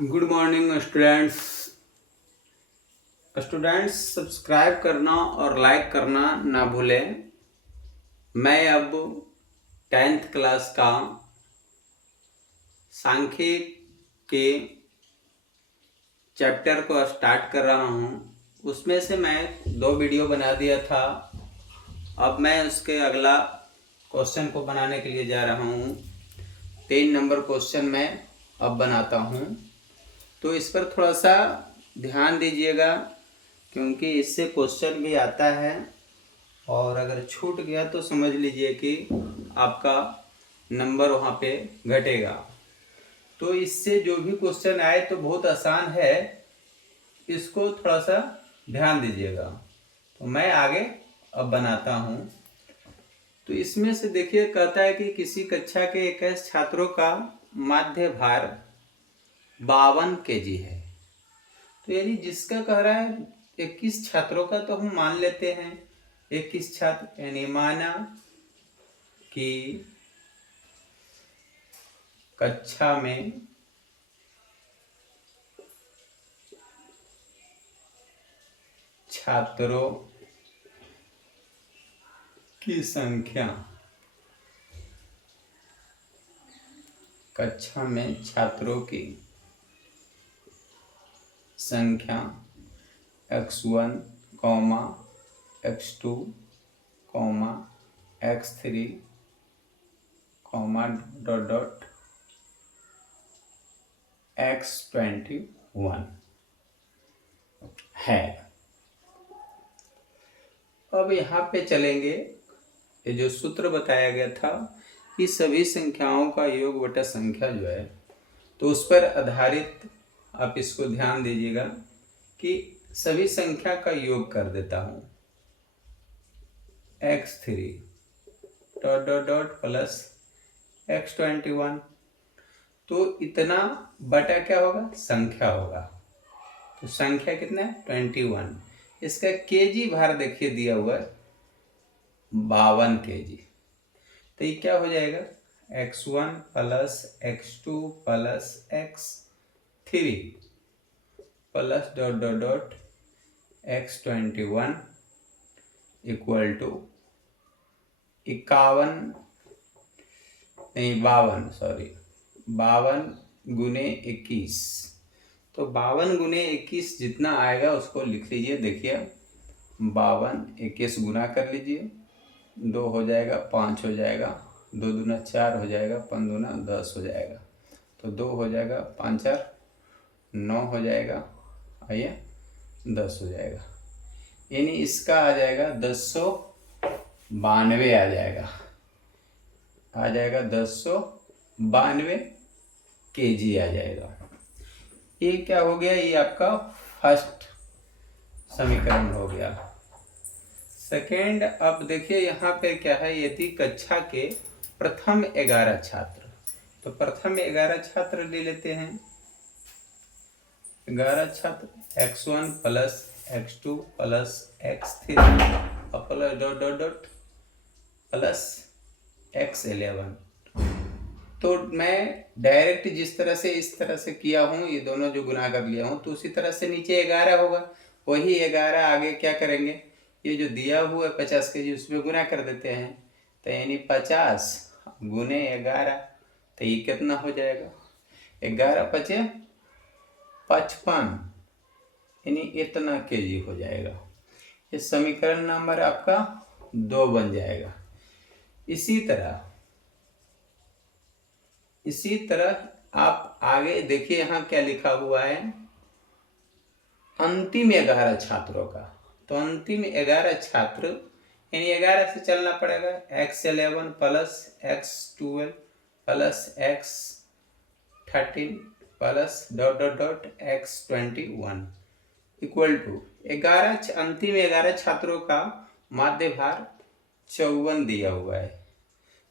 Good morning students. Subscribe करना और like करना ना भूलें। मैं अब 10th क्लास का सांख्यिकी के चैप्टर को स्टार्ट कर रहा हूँ। उसमें से मैं 2 वीडियो बना दिया था। अब मैं उसके अगला क्वेश्चन को बनाने के लिए जा रहा हूँ। 3 नंबर क्वेश्चन मैं अब बनाता हूँ, तो इस पर थोड़ा सा ध्यान दीजिएगा, क्योंकि इससे क्वेश्चन भी आता है और अगर छूट गया तो समझ लीजिए कि आपका नंबर वहाँ पे घटेगा। तो इससे जो भी क्वेश्चन आए तो बहुत आसान है, इसको थोड़ा सा ध्यान दीजिएगा। तो मैं आगे अब बनाता हूँ। तो इसमें से देखिए, कहता है कि किसी कक्षा के 21 छात्रों का माध्य भार 52 kg है। तो यानी जिसका कह रहा है 21 छात्रों का, तो हम मान लेते हैं 21 छात्र, यानी माना कि कक्षा में छात्रों की संख्या, कक्षा में छात्रों की संख्या x1, x2, x3, x21 है। अब यहाँ पे चलेंगे, ये जो सूत्र बताया गया था कि सभी संख्याओं का योग बटा संख्या जो है, तो उस पर आधारित आप इसको ध्यान दीजिएगा कि सभी संख्या का योग कर देता हूँ। x3 dot dot dot plus x21, तो इतना बटा क्या होगा, संख्या होगा। तो संख्या कितना है, 21। इसका केजी भार देखिए दिया हुआ है 52 kg। तो ये क्या हो जाएगा, x1 plus x2 plus x3 plus dot dot dot x21 equal to 52 गुने 21। तो 52 गुने 21 जितना आएगा उसको लिख लीजिए। देखिए 52 21 गुना कर लीजिए, 2 हो जाएगा, 5 हो जाएगा, 2 दूना 4 हो जाएगा, 5 दूना 10 हो जाएगा। तो 2 हो जाएगा, 5 4 9 हो जाएगा, आइए 10 हो जाएगा। यानी इसका आ जाएगा 1092 आ जाएगा 1092 kg आ जाएगा। ये क्या हो गया, ये आपका फर्स्ट समीकरण हो गया। सेकेंड, अब देखिए यहाँ पे क्या है, यदि कक्षा के प्रथम 11 छात्र, तो प्रथम 11 छात्र ले लेते हैं। 11 छात्र x1 plus x2 plus x3 plus dot dot dot plus x11। तो मैं डायरेक्ट जिस तरह से इस तरह से किया हूँ, ये दोनों जो गुना कर लिया हूँ, तो उसी तरह से नीचे 11 होगा, वही 11 आगे क्या करेंगे, ये जो दिया हुआ है 50 kg उसमें गुना कर देते हैं। तो यानी 50 गुने 11, तो ये कितना हो जाएगा, 11 पचे 55, यानी इतना kg हो जाएगा। ये समीकरण नंबर आपका 2 बन जाएगा। इसी तरह आप आगे देखिए, यहाँ क्या लिखा हुआ है, अंतिम 11 छात्रों का। तो अंतिम 11 छात्र, यानी 11 से चलना पड़ेगा, x11 plus x12 plus x13 plus dot dot dot x21 equal to 11। अंतिम 11 छात्रों का माध्य भार 54 दिया हुआ है।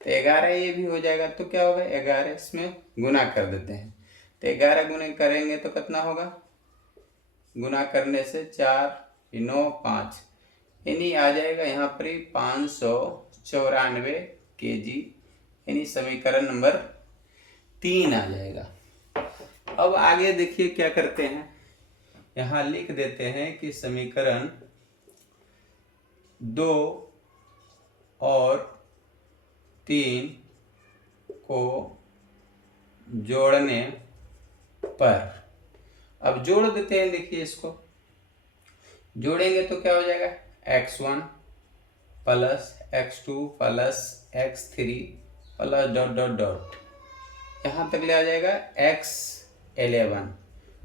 तो 11 ये भी हो जाएगा, तो क्या होगा, 11 इसमें गुना कर देते हैं। तो 11 गुने करेंगे तो कितना होगा, गुना करने से 4 9 5, यानी आ जाएगा यहाँ पर 594 kg, यानी समीकरण नंबर 3 आ जाएगा। अब आगे देखिए क्या करते हैं, यहाँ लिख देते हैं कि समीकरण 2 और 3 को जोड़ने पर, अब जोड़ देते हैं। देखिए इसको जोड़ेंगे तो क्या हो जाएगा, x1 plus x2 plus x3 plus dot dot dot, यहाँ तक ले आ जाएगा x11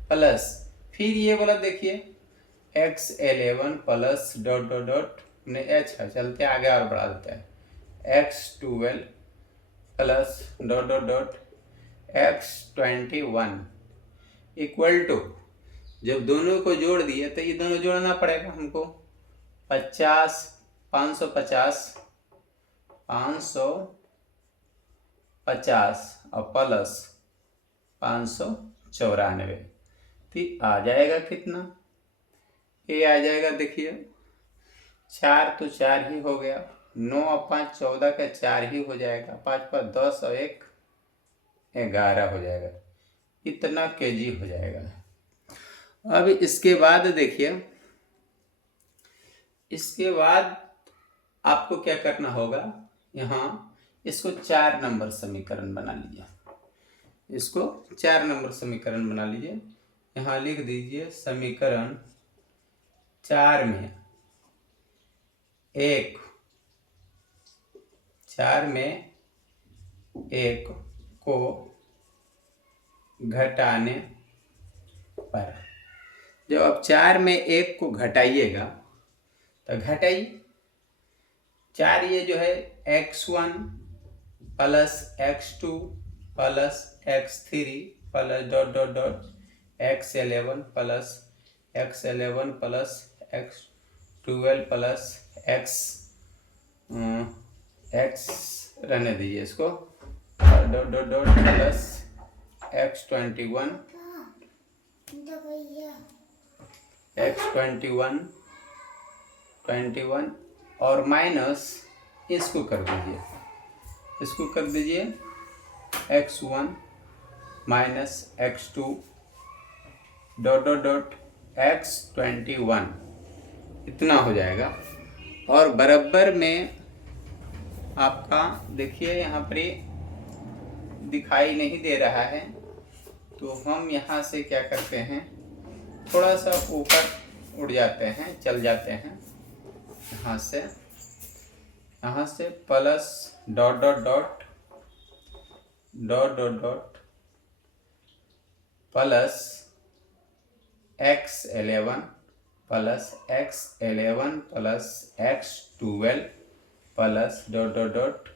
प्लस, फिर ये वाला देखिए x11 plus dot dot dot ने h है, चलते आगे और बढ़ा देते हैं, x12 plus dot dot dot x21 equal to, जब दोनों को जोड़ दिए तो ये दोनों जोड़ना पड़ेगा हमको, 50 550 और प्लस 594, तो आ जाएगा कितना, ये आ जाएगा देखिए 4 तो 4 ही हो गया, 9 और 5 14 का 4 ही हो जाएगा, 5 पर 10 और 1 11 हो जाएगा, इतना केजी हो जाएगा। अब इसके बाद देखिए, इसके बाद आपको क्या करना होगा, यहाँ इसको 4 नंबर समीकरण बना लीजिए, इसको 4 नंबर समीकरण बना लीजिए। यहाँ लिख दीजिए समीकरण 4 में 1 को घटाने पर, जब आप 4 में 1 को घटाइएगा तो घटाइए 4, ये जो है x1 plus x2 plus x3 plus dot dot dot x11 plus x11 plus x12 plus x रहने दीजिए इसको, dot dot dot plus x21 और माइनस इसको कर दीजिए, इसको कर दीजिए x1 minus x2 dot dot dot x21, इतना हो जाएगा। और बराबर में आपका देखिए यहाँ पर दिखाई नहीं दे रहा है, तो हम यहाँ से क्या करते हैं, थोड़ा सा ऊपर उड़ जाते हैं, चल जाते हैं, यहाँ से plus dot dot dot dot dot dot plus x11 plus x11 plus x12 plus dot dot dot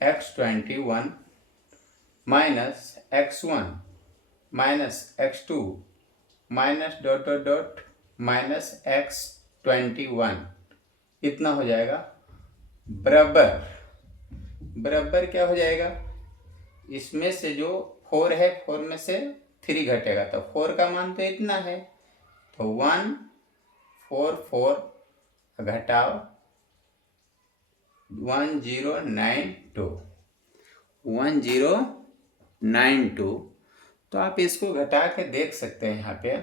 x21 minus x1 minus x2 minus dot dot dot minus x21, इतना हो जाएगा। बराबर क्या हो जाएगा, इसमें से जो 4 है, 4 में से 3 घटेगा तो 4 का मान तो इतना है, तो 144 घटाओ 1092, तो आप इसको घटा के देख सकते हैं यहाँ पे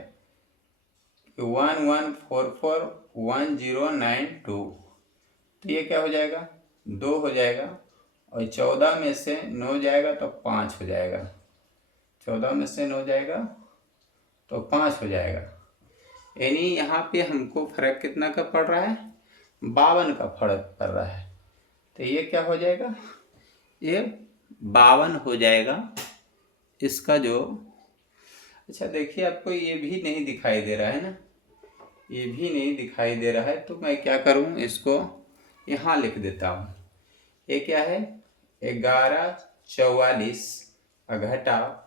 11441092, तो ये क्या हो जाएगा, 2 हो जाएगा, और 14 में से 9 जाएगा तो 5 हो जाएगा, 14 में से 9 जाएगा तो 5 हो जाएगा, यानी यहाँ पे हमको फर्क कितना का पड़ रहा है, 52 का फर्क पड़ रहा है, तो ये क्या हो जाएगा, ये 52 हो जाएगा इसका जो। अच्छा देखिए, आपको ये भी नहीं दिखाई दे रहा है ना, ये भी नहीं दिखाई दे रहा है, तो मैं क्या करूं, इसको यहाँ लिख देता हूँ। ये क्या है, 1144 घटा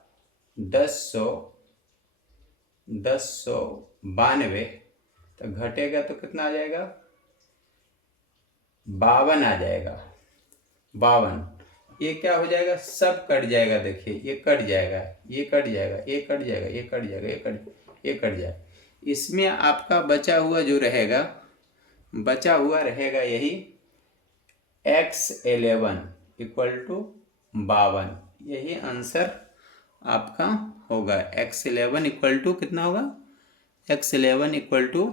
1092, तो घटेगा तो कितना आ जाएगा, 52 आ जाएगा, 52। ये क्या हो जाएगा, सब कट जाएगा, देखिए ये कट जाएगा, ये कट जाएगा, ये कट जाएगा, ये कट जाएगा, ये कट जाएगा, इसमें आपका बचा हुआ जो रहेगा, बचा हुआ रहेगा यही x11 इक्वल टू 52, यही आंसर आपका होगा। होगा x11 इक्वल टू कितना होगा, x11 इक्वल टू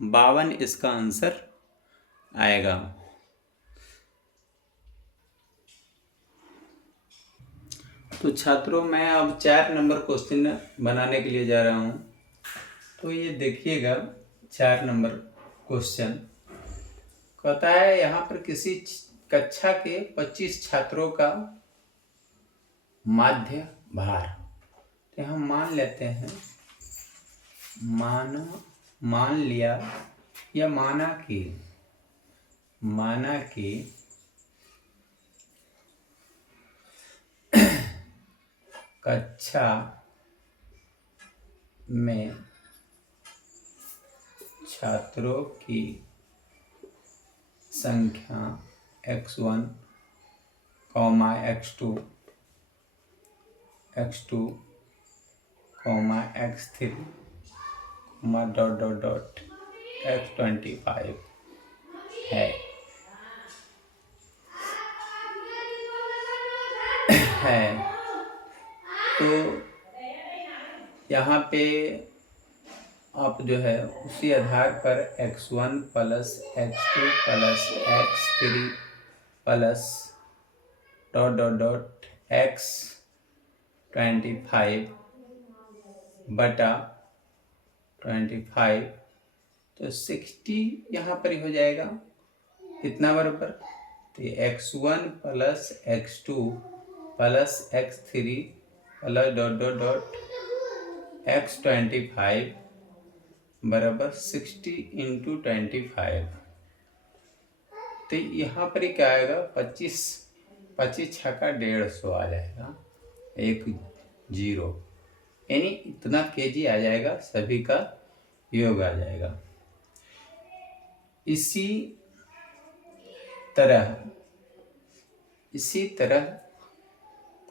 52 इसका आंसर आएगा। तो छात्रों मैं अब 4 नंबर क्वेश्चन बनाने के लिए जा रहा हूँ। तो ये देखिएगा 4 नंबर क्वेश्चन कहता है यहाँ पर किसी कक्षा के 25 छात्रों का माध्य भार, तो हम मान लेते हैं, मान लिया या माना कि कक्षा में छात्रों की संख्या x1, x2, x2, x3, x25 है। तो यहाँ पे आप जो है उसी आधार पर x1 plus x2 plus x3 plus x25 बटा 25, तो 60 यहाँ पर ही हो जाएगा। कितना बराबर, तो x1 plus x2 plus x3 plus x25 बराबर 60 इंटू 25। तो यहाँ पर ही क्या आएगा, 25 छक्का 150 आ जाएगा, 10, यानी इतना केजी आ जाएगा, सभी का योग आ जाएगा। इसी तरह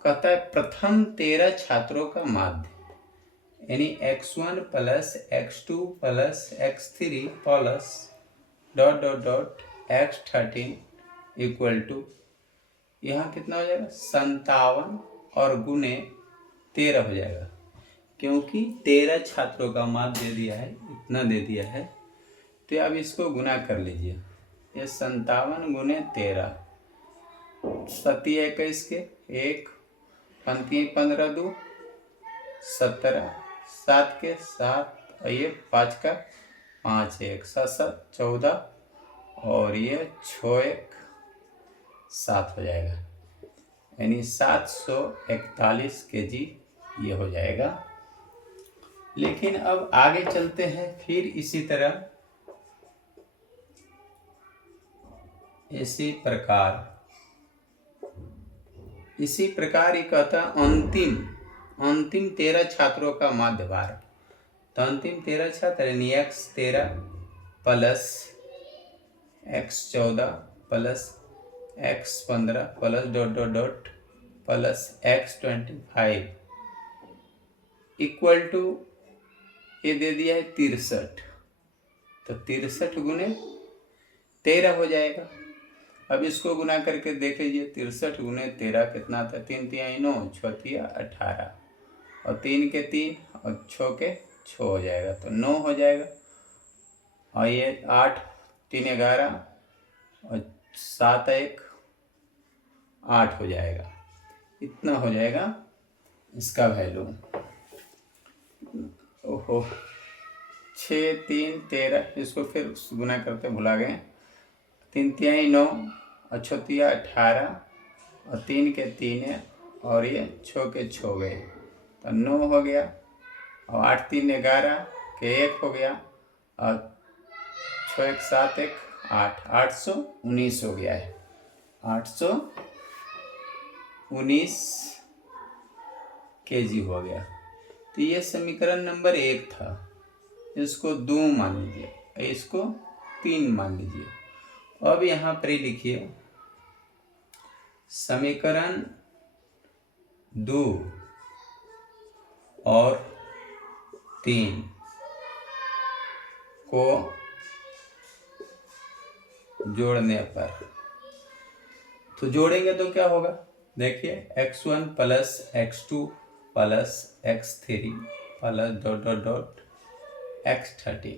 कहता है प्रथम 13 छात्रों का माध्य, यानी x1 plus x2 plus x3 plus x13 equal to, यहाँ कितना हो जाएगा 57 और गुने 13 हो जाएगा, क्योंकि 13 छात्रों का माध्य दे दिया है, इतना दे दिया है। तो अब इसको गुना कर लीजिए, ये 57 गुने 13, 7 21 के 1, 15 2 17, 7 के 7, ये 5 का 5 1 7 7 14, और ये 6 1 7 हो जाएगा, यानी 741 केजी ये हो जाएगा। लेकिन अब आगे चलते हैं, फिर इसी प्रकार ये कहता अंतिम 13 छात्रों का माध्य भार। तो अंतिम 13 छात्र यानी x13 plus x14 plus x15 plus plus x25 equal to, ये दे दिया है 63, तो 63 गुने 13 हो जाएगा। अब इसको गुना करके देख लीजिए, 63 गुने 13 कितना था, 3 3 9, 6 3 18, और 3 के 3 और 6 के 6 हो जाएगा, तो 9 हो जाएगा। और ये 8 3 11 और 7 1 8 हो जाएगा, इतना हो जाएगा इसका वैल्यू। ओहो 6 3 13, इसको फिर गुना करते भुला गए, 3 3 9 और 6 3 18 और 3 के 3 है, और ये 6 के 6 गए, तो 9 हो गया, और 8 3 11 के 1 हो गया, और 6 1 7 1 8, 819 हो गया है, 819 केजी हो गया। तो ये समीकरण नंबर 1 था, इसको 2 मान लीजिए, इसको 3 मान लीजिए। अब यहाँ पर ही लिखिए समीकरण 2 और 3 को जोड़ने पर, तो जोड़ेंगे तो क्या होगा, देखिए x1 plus x2 plus x3 plus dot dot dot x13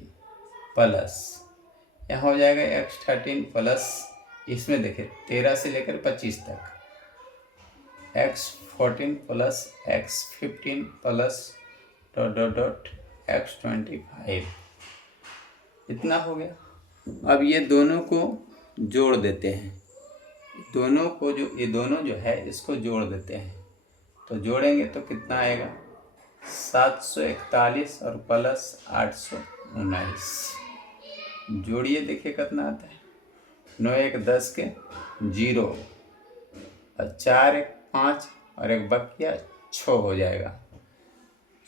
plus यहाँ हो जाएगा x13 प्लस इसमें देखिए 13 से लेकर 25 तक x14 plus x15 plus dot dot dot x25 इतना हो गया। अब ये दोनों को जोड़ देते हैं, दोनों को ये दोनों जो है इसको जोड़ देते हैं, तो जोड़ेंगे तो कितना आएगा 741 और प्लस 819 जोड़िए देखिए कितना आता है 9 1 10 के 0 और 4 1 5 और एक बकिया 6 हो जाएगा,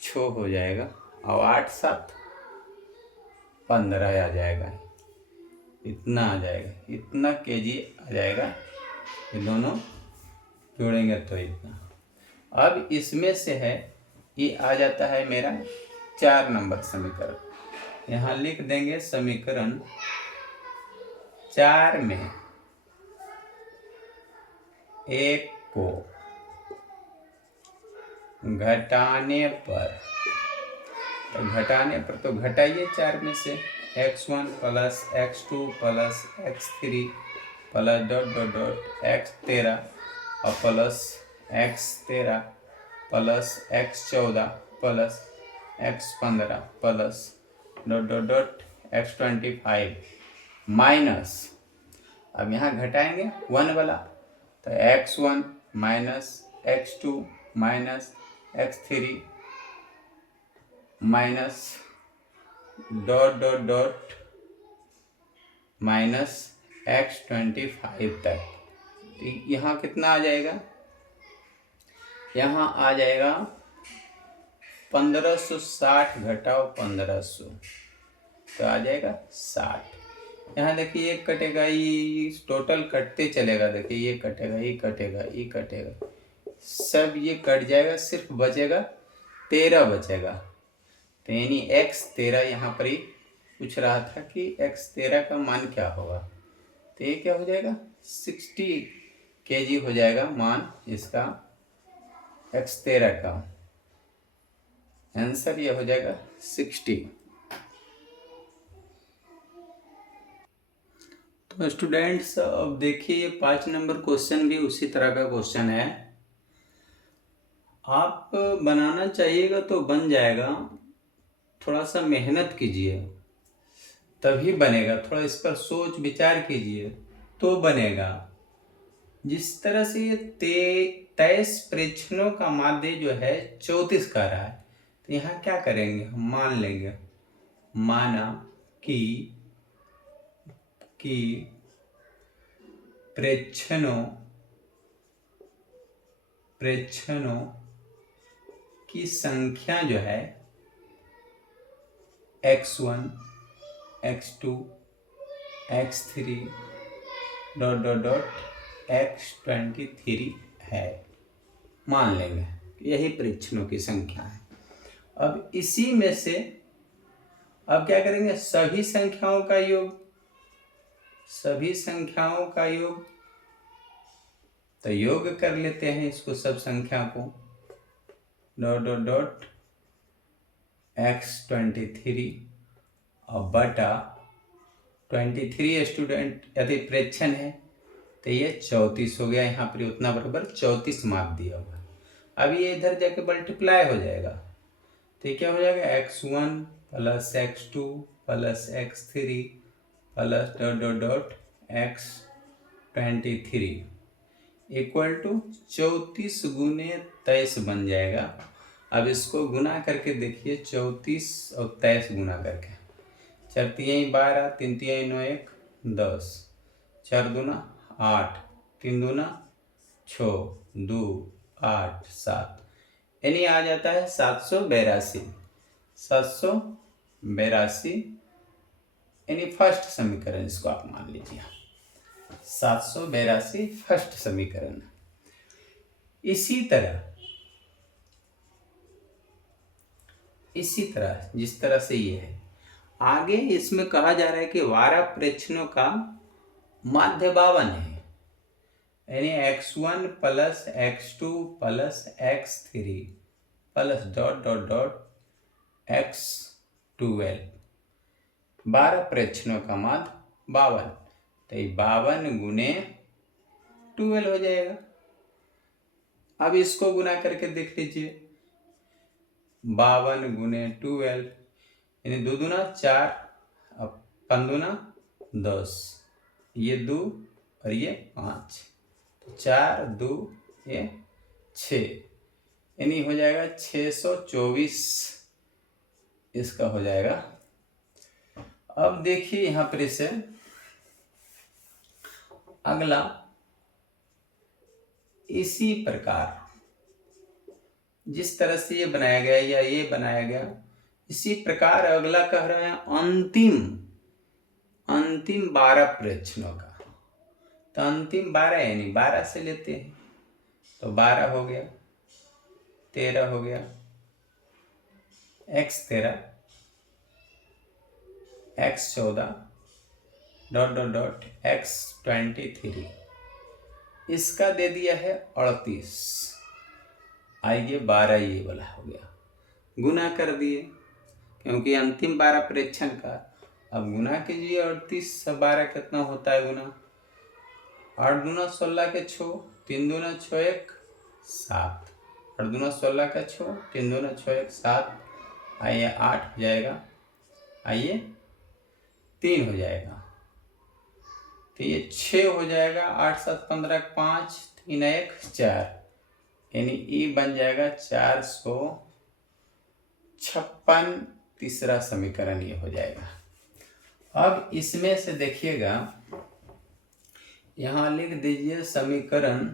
6 हो जाएगा और 8 7 15 आ जाएगा, इतना आ जाएगा, इतना केजी आ जाएगा। ये दोनों जोड़ेंगे तो इतना। अब इसमें से है ये आ जाता है मेरा 4 नंबर समीकरण। यहाँ लिख देंगे समीकरण 4 में 1 को घटाने पर तो घटाइए 4 में से x1 plus x2 plus x3 plus dot dot dot x13 और plus x13 plus x14 plus x15 plus dot dot dot x25 minus, अब यहाँ घटाएंगे 1 वाला तो x1 minus x2 minus x3 minus dot dot dot minus x25 तक। तो यहाँ कितना आ जाएगा, यहाँ आ जाएगा 1560 घटाओ 1500 तो आ जाएगा 60। यहाँ देखिए एक कटेगा, ये टोटल कटते चलेगा, देखिए ये कटेगा ये कटेगा ये कटेगा, सब ये कट जाएगा, सिर्फ बचेगा 13 बचेगा। तो यानी x13 यहाँ पर ही पूछ रहा था कि x13 का मान क्या होगा, तो ये क्या हो जाएगा 60 केजी हो जाएगा मान इसका x13 का, आंसर ये हो जाएगा 60। तो स्टूडेंट्स अब देखिए 5 नंबर क्वेश्चन भी उसी तरह का क्वेश्चन है, आप बनाना चाहिएगा तो बन जाएगा, थोड़ा सा मेहनत कीजिए तभी बनेगा, थोड़ा इस पर सोच विचार कीजिए तो बनेगा। जिस तरह से ये 23 प्रेक्षणों का माध्य जो है 34 का रहा है, तो यहाँ क्या करेंगे, हम मान लेंगे, माना कि प्रेक्षणों की संख्या जो है x1 x2 x3 dot dot dot x23 है, मान लेंगे यही परीक्षणों की संख्या है। अब इसी में से अब क्या करेंगे, सभी संख्याओं का योग, तो योग कर लेते हैं इसको, सब संख्या co dot dot dot x23 और बटा 23 स्टूडेंट यदि प्रेक्षण है तो ये 34 हो गया, यहाँ पर उतना बराबर 34 मार्क दिया हुआ। अब ये इधर जाके मल्टीप्लाई हो जाएगा, तो ये क्या हो जाएगा x1 plus x2 plus x3 plus dot dot dot x23 equal to 34 गुने 23 बन जाएगा। अब इसको गुना करके देखिए, 34 और 23 गुना करके, 4 3 12 3 3 9 1 10, 4 दूना 8 3 दूना 6 2 8 7, यानी आ जाता है 782, यानी फर्स्ट समीकरण इसको आप मान लीजिए, 782 फर्स्ट समीकरण। इसी तरह जिस तरह से ये है, आगे इसमें कहा जा रहा है कि 12 प्रेक्षणों का माध्य 52 है, यानी x1 plus x2 plus x3 plus dot dot dot x 12। 12 प्रेक्षणों का माध्य 52, तो ये 52 गुने 12 हो जाएगा। अब इसको गुना करके देख लीजिए, 52 गुने 12 यानी 2 दूना 4, अब 5 दूना 10, ये 2 और ये 5, तो 4 2 ये 6, यानी हो जाएगा 624 इसका हो जाएगा। अब देखिए यहाँ पर इसे अगला इसी प्रकार जिस तरह से ये बनाया गया या ये बनाया गया, इसी प्रकार अगला कह रहे हैं अंतिम 12 प्रेक्षणों का। तो अंतिम 12 यानी 12 से लेते हैं, तो 12 हो गया, 13 हो गया, x13, x14 dot dot dot x23, इसका दे दिया है 38। आइए 12 ये वाला हो गया, गुना कर दिए क्योंकि अंतिम 12 प्रेक्षण का। अब गुना कीजिए 38 से 12 कितना होता है गुना, 8 दूना 16 के 6, 3 दूना 6 1 7, 8 दूना 16 का 6, 3 दूना 6 1 7, आइए 8 हो जाएगा, आइए 3 हो जाएगा, तो ये 6 हो जाएगा, 8 7 15 5, 3 1 4, यानी ई बन जाएगा 456। तीसरा समीकरण ये हो जाएगा। अब इसमें से देखिएगा, यहाँ लिख दीजिए समीकरण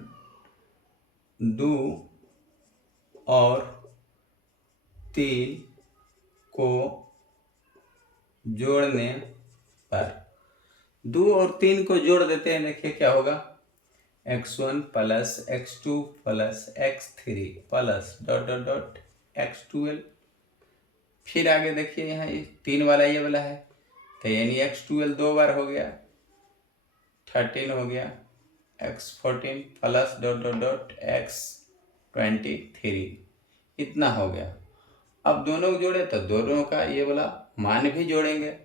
2 और 3 को जोड़ने पर, 2 और 3 को जोड़ देते हैं, देखिए क्या होगा, x1 plus x2 plus x3 plus dot dot dot x12। फिर आगे देखिए यहाँ ये 3 वाला ये वाला है, तो यानी x12 2 बार हो गया, 13 हो गया, x14 plus dot dot dot x23, इतना हो गया। अब दोनों को जोड़े तो दोनों का ये वाला मान भी जोड़ेंगे।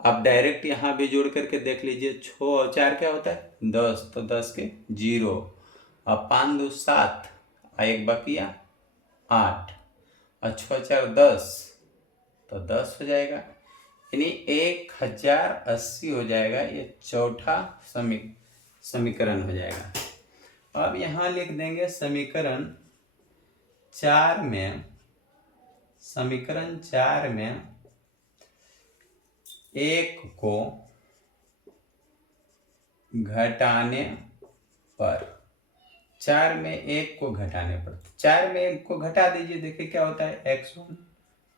आप डायरेक्ट यहाँ भी जोड़ करके देख लीजिए, 6 और 4 क्या होता है 10, तो 10 के 0, अब 5 2 7, 1 बकिया 8, और 6 4 10, तो 10 हो जाएगा, यानी 1080 हो जाएगा। ये चौथा समीकरण हो जाएगा। अब यहाँ लिख देंगे समीकरण 4 में, समीकरण 4 में 1 को घटाने पर, 4 में 1 को घटाने पर, 4 में 1 को घटा दीजिए, देखिए क्या होता है, x1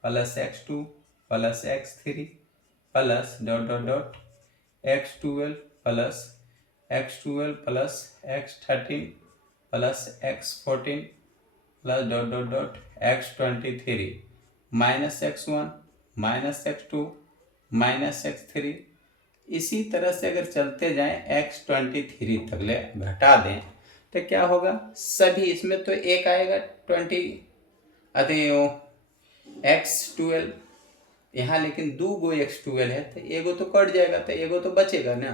plus x2 plus x3 plus dot dot dot x12 plus x12 plus x13 plus x14 plus dot dot dot x23 minus x1 minus x2 minus x3। इसी तरह से अगर चलते जाएं x23 तक ले घटा दें तो क्या होगा, सभी इसमें तो एक आएगा 20 x12, यहाँ लेकिन 2 गो x12 है, तो एगो तो कट जाएगा, तो एगो तो बचेगा ना।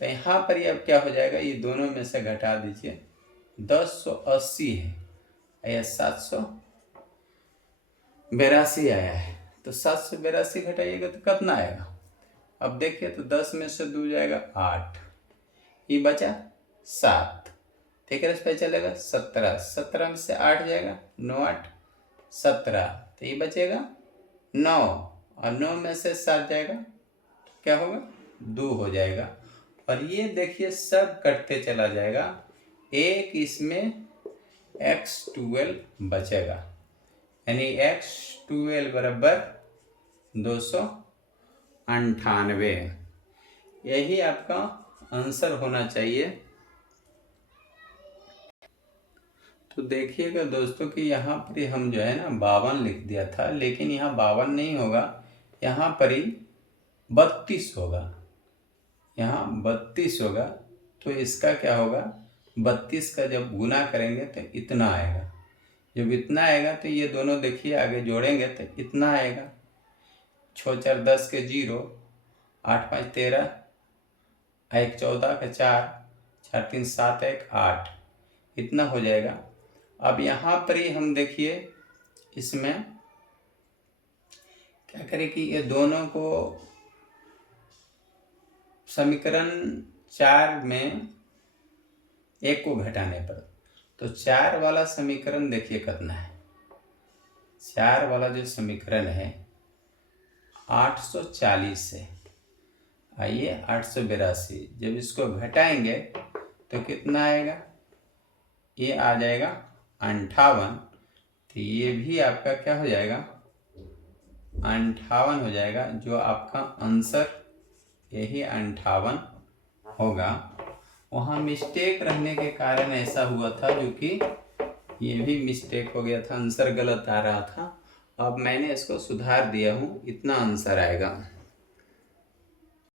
तो यहाँ पर ये अब क्या हो जाएगा, ये दोनों में से घटा दीजिए, 1080 है या 782 आया है, तो 782 घटाइएगा तो कितना आएगा। अब देखिए तो 10 में से 2 जाएगा 8, ये बचा 7, ठीक है, इस पे चलेगा 17, 17 में से 8 जाएगा, 9 8 17, तो ये बचेगा 9, और 9 में से 7 जाएगा तो क्या होगा 2 हो जाएगा। और ये देखिए सब कटते चला जाएगा, एक इसमें x12 बचेगा, यानी x12 बराबर 298। यही आपका आंसर होना चाहिए। तो देखिएगा दोस्तों कि यहाँ पर हम जो है ना 52 लिख दिया था, लेकिन यहाँ 52 नहीं होगा, यहाँ पर ही 32 होगा, यहाँ 32 होगा। तो इसका क्या होगा, 32 का जब गुना करेंगे तो इतना आएगा, जब इतना आएगा तो ये दोनों देखिए आगे जोड़ेंगे तो इतना आएगा। 6 4 10 के 0, 8 5 13, 1 14 के 4, 4 3 7 1 8, इतना हो जाएगा। अब यहाँ पर ही हम देखिए इसमें क्या करें कि ये दोनों को समीकरण 4 में एक को घटाने पर, तो 4 वाला समीकरण देखिए कितना है। 4 वाला जो समीकरण है 840 है, आइए 882, जब इसको घटाएंगे तो कितना आएगा, ये आ जाएगा 58, तो ये भी आपका क्या हो जाएगा 58 हो जाएगा, जो आपका आंसर यही 58 होगा। वहाँ मिस्टेक रहने के कारण ऐसा हुआ था, जो कि ये भी मिस्टेक हो गया था, आंसर गलत आ रहा था। अब मैंने इसको सुधार दिया हूँ, इतना आंसर आएगा।